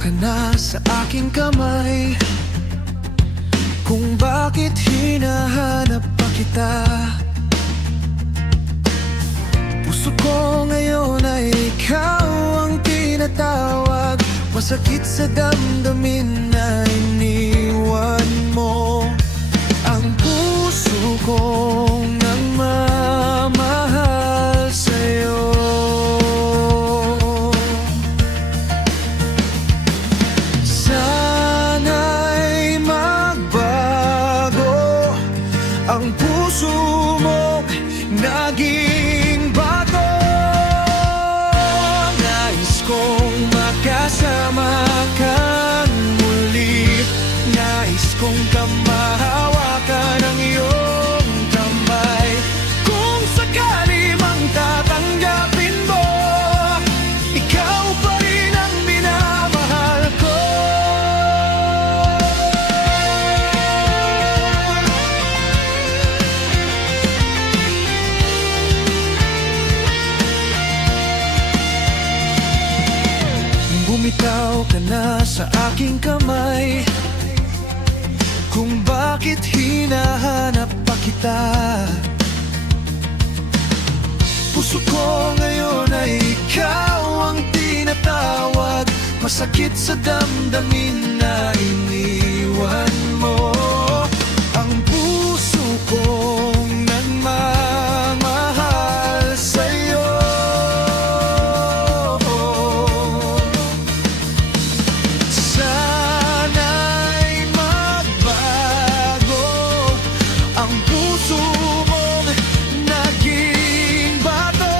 ka na sa aking kamay, kung bakit hinahanap pa kita. Puso ko ngayon ay ikaw ang tinatawag. Masakit sa damdamin na iniwan mo ang puso kong nagmamahal sa'yo. Sana'y magbago ang puso mo, naging bago. Nais kong makasama kang muli, nais kong kamahawakan ang iyong kamay. Kung sakali mang tatanggapin mo, ikaw pa rin ang minamahal ko. Bumitaw ka na sa aking kamay, kung bakit hinahanap pa kita. Puso ko ngayon ay ikaw ang tinatawag. Masakit sa damdamin na iniwan mo ang puso kong nagmamahal sa'yo. Sana'y magbago ang puso mong naging bago.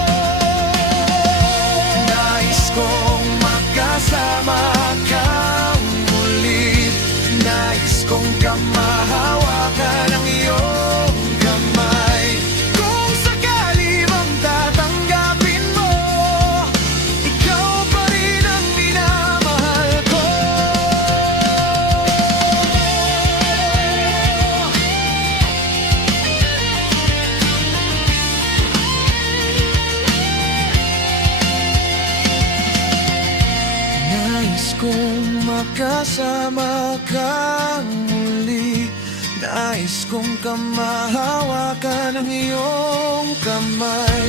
Nais kong makasama kang muli, nais kong kamahawakan ang iyong kamay. Kung sakali mang tatanggapin mo, ikaw pa rin ang minamahal ko. Nais kong makasama kang muli, nais kong kamahawakan ang iyong kamay.